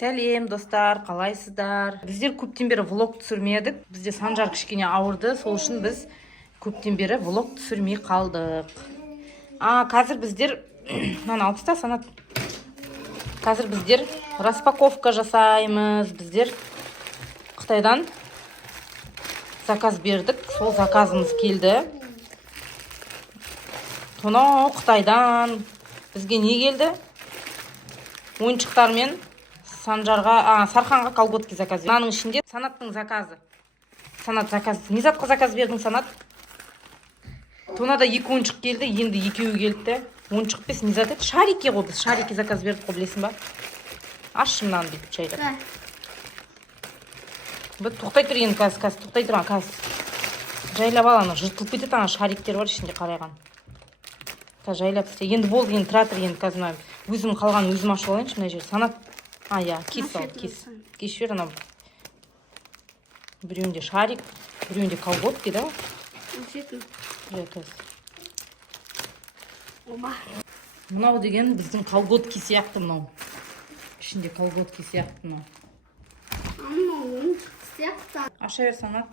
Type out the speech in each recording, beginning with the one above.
Сәлем достар, қалайсыздар? Біздер көптен бері влог түсірмедік. Бізде Санжар кішкене ауырды, сол үшін біз көптен бері влог түсірмей қалдық. Қазір біздер мынаны алып таста, Санат. Қазір біздер распаковка жасаймыз. Біздер Қытайдан заказ бердік. Сол заказымыз келді. Тонау Қытайдан бізге не келді? Ойыншықтар мен Санжарға, Сарханға колготки заказ бердім. Мынаның ішінде Санаттың заказы. Санат заказ. Не затқа заказ бердің, Санат? Тонада 2 ойыншық келді, енді 2-і келді. Ойыншық бес не зат еді? Шарики ғой, біз шарики заказ бердік қой, білесің ба? Ашшы мынаны бүйтіп жайлап. Біз тоқтай тұр енді қазір, тоқтай тұр, қазір. Жайлап аланы, жыртылып кетеді, ана шариктер бар ішінде қарайған. Жайлап істе. Енді болды, енді тұра тұр, енді қазір өзім қалған өзім ашып алайыншы мына жер. Санат. Кис ал, кис. Кис жібер, ана. Біреуінде шарик, біреуінде колготки, да? Мынау деген біздің колготки сияқты мынау. Ішінде колготки сияқты мынау. Аша бер, Санат.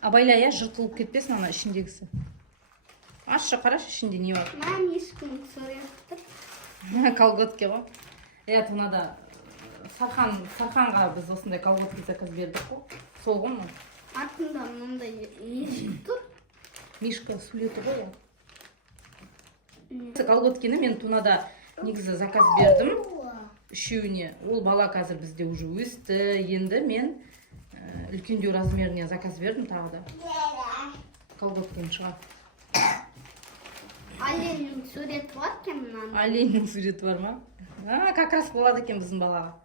Абайла, жыртылып кетпесін ана ішіндегісі. Ашшы, қарашы, ішінде не бар? Мам, ешкім сұреттір. Колготки ғой. Мынада Сарханға біз осындай колготки заказ бердік қой. Сол ғой мұны? Артында мынандай ешік тұр. Мишка суреті ғой. Колготкені мен Тунада негізі заказ бердім. Үшеуіне. Ол бала қазір бізде уже өсті. Енді мен үлкендеу размеріне заказ бердім тағы да. Колготкені шығар. Оленнің суреті бар екен мынаны. Оленнің суреті бар ма? Как раз болады екен біздің балаға.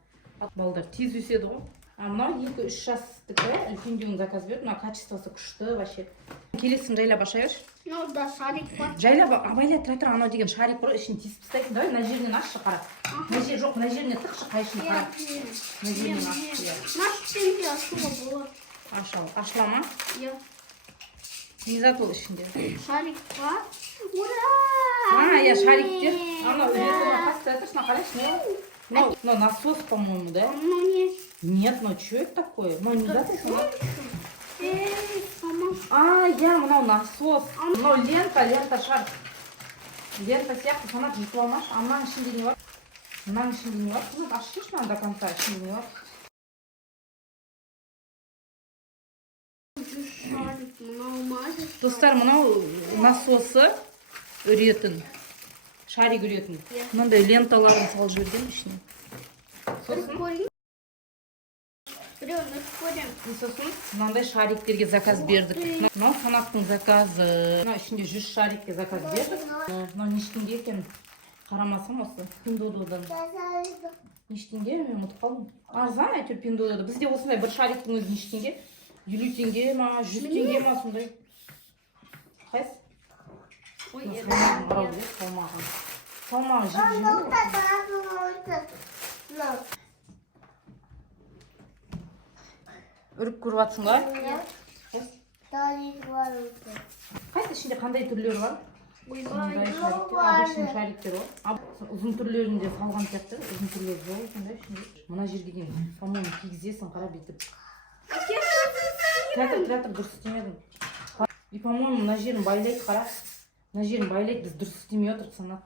Балдар тез өседі ғой. Мынау 2-3 жастікі үлкендеуін заказ бердім. Качествосы күшті вообще. Келесін жайлап аша берші. Мынау шарик бар. Жайлап, абайла тұра, анау деген шарик бар, ішін тесіп тастайсың. Давай мына жерінен ашшы, қара. Жоқ, мына жеріне тықшы, қайшын қара. Мына жерінен ашшы. Машинке ашуға болады. Ашыла ма? Не зат ол ішінде? Шарик бар. Ура! Шариктер. Анау үретіні қастай тұрсына қарайшы. Мынау насос, по-моему, да? Ну не. Нет, ну что это такое? Ну не зат Мама. Мынау насос. Мынау лента шар. Лента сияқты Санат житіп алмашы. Мынаның ішінде не бар? Мынаның ішінде не бар? Санат ашшы мынаны до конца, ішінде не бар? Достар, мынау насосы үретін. Шарик үретін. Мынандай ленталарын салып жіберген ішіне. Сосын мынандай шариктерге заказ бердік. Мынау Санаттың заказы. Мынау ішінде 100 шарикке заказ бердік. Мынау нештенге екен? Қарамасам осы. Пиндододан. Нештенге? Мен ұмытып қалдым. Арзан әйтеуір Пиндодода. Бізде осындай бір шариктің өзі нештенге? 50 теңге ма, 100 теңге ма сондай. Қайсы? Салмағы үріп көріп атсың ба? Қайсы ішінде қандай түрлері бар? Обычный шариктер бар. Ұзын түрлерінде салған сияқты, ұзын түрлері жоқ сондай ішінде. Мына жерге дейін, по-моему, кигізесің, қара бүйтіп. Театр дұрыс істемедің. И, по-моему, мына жерін байлайды, қара. Мына жерін байлайды, біз дұрыс істемей отыр, Санат.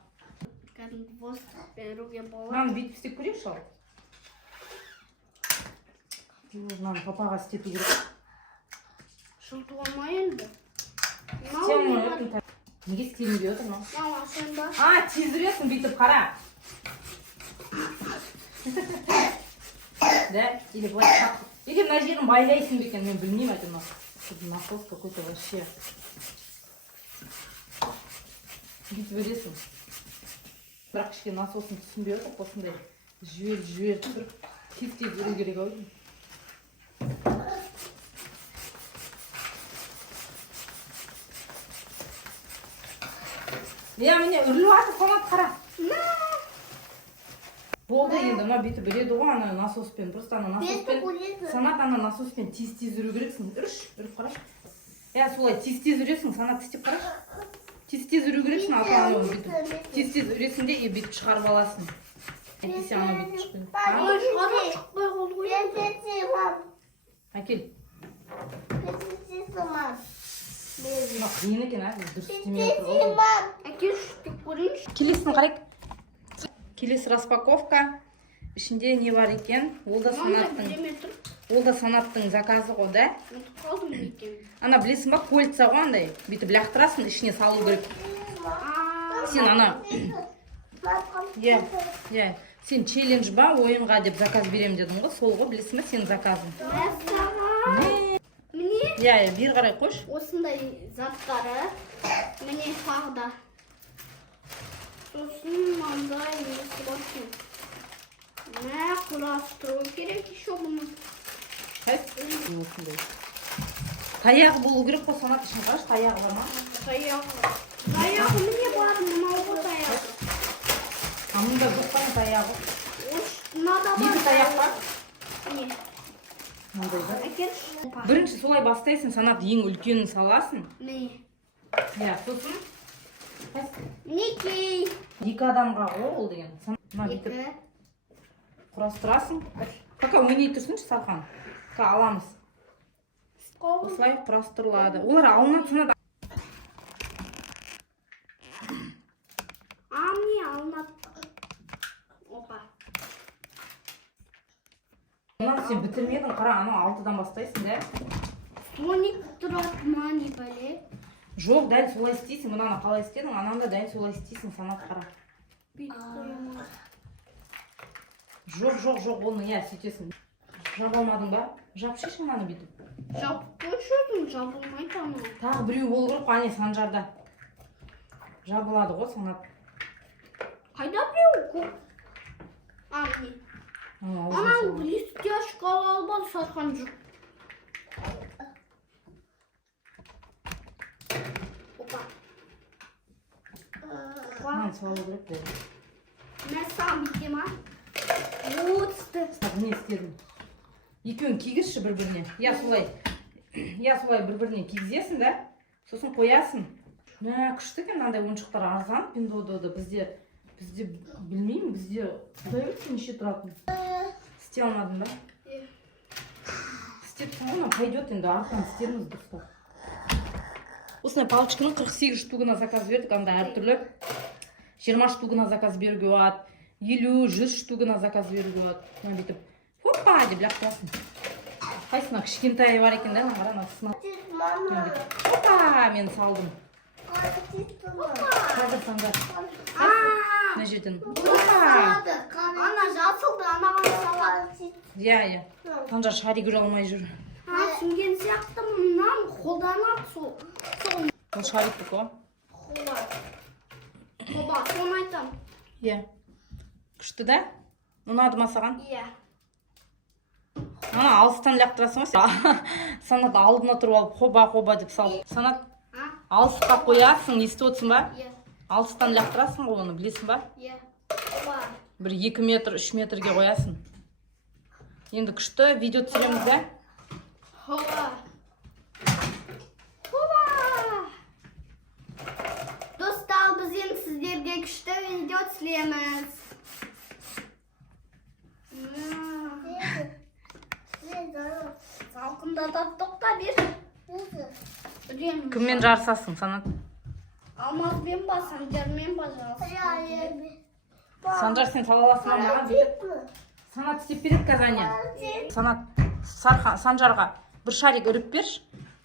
Мынаны бүйтіп істеп көрейікші ал. Мынаны папаға істету керек. Жылту алмай енді. Істемей отыр. Неге істелінбей отыр ма? Мама, сонда. Тезіресің бүйтіп қара. Да, или былай қақ. Егер мына жерін байлайсың бекен, мен білмеймін әйтеуір мына насос какой-то вообще. Бүйтіп өресің. Бірақ кішкене насосын түсінбей отыр, осындай жіберіп тұрып, тез өру керек ау. Міне үрліп атып Санат қара. Болды енді, мына бүйтіп үреді ғой, ана насоспен. Просто ана насоспен, Санат ана насоспен тез үру керексің. Үріп қараш. Солай тез үресің, Санат істеп қараш. Тез үру керексің, апаңа бүйтіп. Тез үресің де бүйтіп шығарып аласың. Әйтпесе ана бүйтіп шықпайды. Ой, шығарып шықпай қалды ғой. Әкел. Қиын екен, дұрыс істемей отыр ғой. Әкел деп көрейінші. Келесін қарайық. Келесі распаковка. Ішінде не бар екен? Ол да санаттың заказы ғой, да? Қалдым екен. Ана білесің ба, кольца ғой андай. Бүйтіп лақтырасың, ішіне салу керек. Сен ана... Иә. Сен челлендж ба, ойынға деп заказ берем дедің ғой. Сол ғой, білесің ба, сенің заказың. Міне? Иә, бері қарай қойш. Осындай заттары. Міне тағда. Сосын маңдай несі бар екен. Мә, құрастыру керек еще бұны. Осындай. Таяғы болу керек қой, санат үшін қараш, таяғы бар ма? Таяғы міне бар, мынау ғой таяғы. Мұнда жоқ па таяғы? Мынада бар. Екі таяқ бар? Міне. Мындай бар. Әкелші. Бірінші солай бастайсың, санат ең үлкенін саласың. Міне. Иә, сосын. Мінекей. Екі адамға ғой ол деген. Екі. Құрастырасың. Кака ойнай тұрсыншы, Сархан. Аламыз. Осылай құрастырылады. Олар алынады санат. Міне алынады. Опа. Онан сен бітірмедің, қара, ана 6-дан бастайсың, да? Соник тұрады ма, не бәле? Жоқ, дәл солай істейсің. Мұнаны қалай істедің, ананда дәл солай істейсің, санат қара. Жоқ, оны иә, сөйтесің. Жабылмадың ба? Жапшиш мұнаны бүйтіп. Жапып қойшырдың, жабылмайды ана. Тағы біреу болу керек, ане Санжарда. Жабылады ғой, санат. Қайда біреу көп? Міне. Анаң листке ашқалы албады, Сархан жоқ. Опа. Мынаны салу керек болды. Мен сам бітем, а? Отсты. Не істедің? Екеуін кигізші бір-біріне. Я солай бір-біріне кигізесің, да? Сосын қоясың. Мә, күшті екен, мынандай ойыншықтар арзан, Пиндодода. Бізде білмеймін, бізде құдай өтсін неше тұратын. Істей алмадың ба? Істепсің ғой, пойдет енді, артынан істеріміз дұрыстап. Осындай палочканың 48 штугына заказ бердік, анда әртүрлі. 20 штугына заказ беруге болады, 50-100 штугына заказ беруге болады. Мына бүйтіп, хоппа деп лақтырасың. Қайсына кішкентайы бар екен, да, қара насысына. Хоппа, мен салдым. Қазір Санжар. Мына жерден. Ана жасылды, анаған салады. Иә. Санжар шарик жүре алмай жүр. Түсінген сияқты мұнан қолданады сол. Ол шарик бұқ, Хоба, соны айтам. Иә. Күшті, да? Ұнады ма саған? Иә. Ана алыстан лақтырасың ғой. Санат алдына тұрып алып, хоба деп салып. Санат алысқа қоясың, естіп отырсың ба? Иә. Алыстан лақтырасың ғой оны, білесің ба? Иә. Хоба. Бір 2 метр, 3 метрге қоясың. Енді күшті видео түсіреміз, да? Хоба. Достар, біз енді сіздерге күшті видео түсіреміз. Салқындатып тоқта бер. Кіммен жарысасың, Санат? Алмазбен ба, Санжармен ба Санжар, сен салаласың маған бүйтіп. Санат істеп береді қазір. Санат, Санжарға бір шарик үріп берші.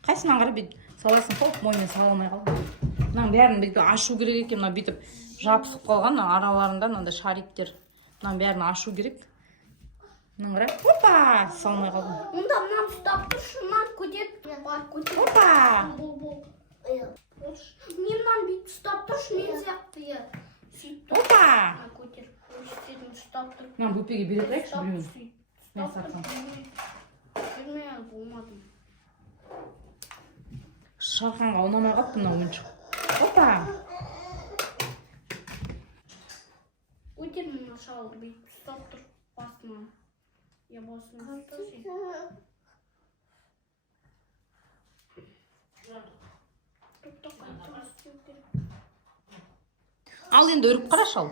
Қайсынан қарап бүйтіп саласың, сол моймен сала алмай қалды. Мынаның бәрін бүйтіп ашу керек екен, мына бүйтіп жабысып қалған араларында мынандай шариктер. Мынаның бәрін ашу керек. Мынаның қарап, опа, салмай қалдым. Онда мынаны ұстап тұршы, мынаны көтеп. Опа! Мен мынаны бүйтіп ұстап тұршы, мен сияқты. Опа! Көтер, ұстап тұр. Мынаны бөпеге бере тұрайықшы біреуін. Мен сатсам. Бермей болмадым. Шарханға ұнамай қалыпты мына ойыншық. Опа! Көтер мына шалы бүйтіп ұстап тұр басынан. Я басынан ұстап. Тоқта қайтып істеу керек. Ал енді өріп қарашы ал.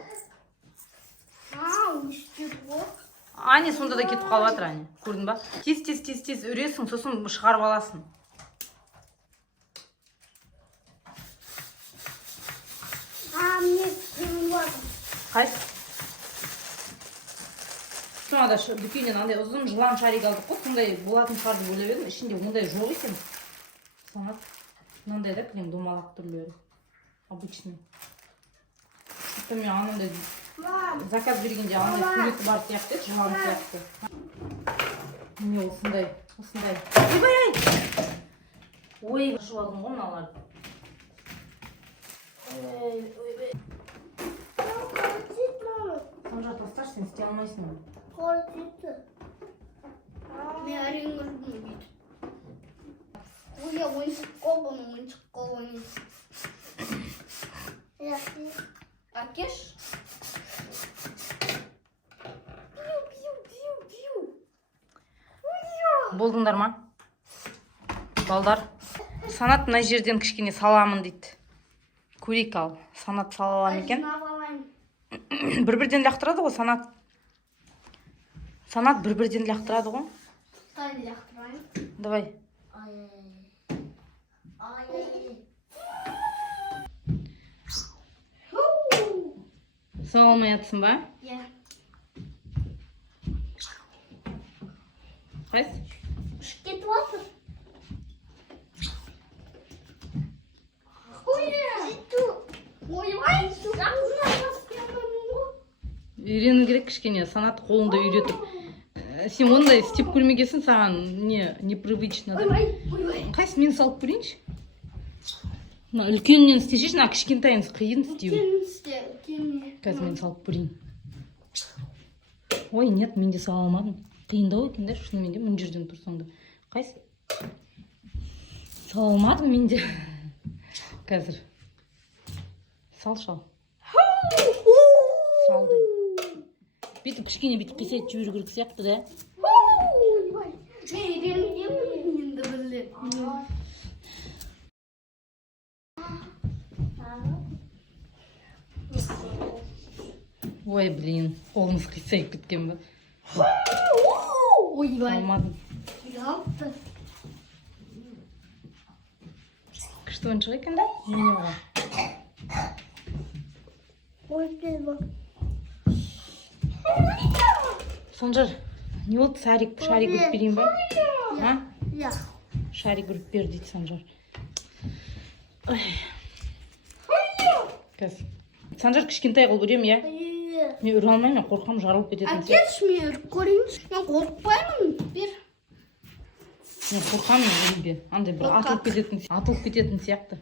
Өстіп ғой. Ане сонда да кетіп қалып жатыр Ане. Көрдің ба? Тез үресің, сосын шығарып аласың. Мне сынып. Қайсы? Сонада дүкеннен андай ұзын жылан шарик алдық қой, сондай болатын шығар деп ойлап едім. Ішінде ондай жоқ екен. Санат. Мынандай да кілем домалақ түрлері. Обычный. Что мен анандай заказ бергенде андай суреті бар сияқты еді, жылан сияқты. Міне осындай. Ойбай! Ой, ашып алдым ғой мыналарды. Ойбай. Санжар, тасташ, сен істей алмайсың. Қорытты. Мен әрең ұрдым дейді. Ой, ойыншық қол. Әкеш? Болдыңдар ма? Балдар. Санат мына жерден кішкене саламын дейді. Көрейік ал. Санат салалам екен. Бір-бірден лақтырады ғой Санат. Санат бір-бірден лақтырады ғой. Қайда лақтырайын? Давай. Сала алмай жатсың ба? Иә. Қайсы? Ұшып кетіп жатыр. Үйрену керек кішкене, Санат қолыңда үйретіп. Сен ондай істеп көрмегесін, саған непривычно. Қайсы мен салып көрейінші? Үлкеннен істешеш, кішкентайын қиын істеу. Қазір мен салып көрейін. Ой, нет, мен де сала алмадым. Қиындау екен да, шынымен де, мың жерден тұрсаң да. Қайсы? Сала алмадым мен де. Қазір. Салшы ал. Салды. Бүйтіп кішкене бүйтіп қисайтып жіберу керек сияқты да. Ой, блин, қолымыз қисайып кеткен ба. Салмадым. Күшті ойыншық екен да? Мені оған. Санжар, не болды? Шарик үріп берейін ба? Шарик үріп бер дейді Санжар. Санжар кішкентай қылып үрем, я? Мен үре алмаймын, қорқам, жарылып кететін. Әкеш, мен үріп көрейінші. Мен қорқпаймын, бер. Мен қорқам, үрбе. Андай бір атылып кететін сияқты.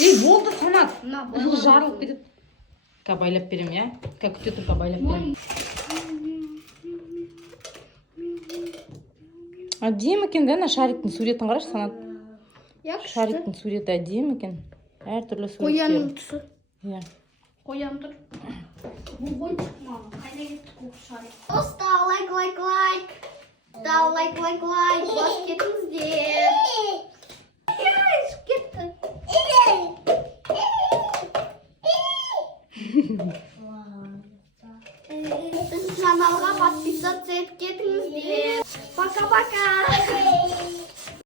Ей, болды Санат. Жарылып кетеді. Байлап берем, я? Күте тұрға байлап берем. Әдемі екен да, шариктің суретін қарашы, Санат. Шариктің суреті әдемі екен. Әр түрлі суреттер. Қоянның түсі. Иә. Қоян тұр. Бұл ойыншық маған. Қайда кетті көк шарик. Достар, лайк. Бас кетіңіздер. Ішіп кетті. Каналға подписаться етіп кетіңіздер. Пока-пока.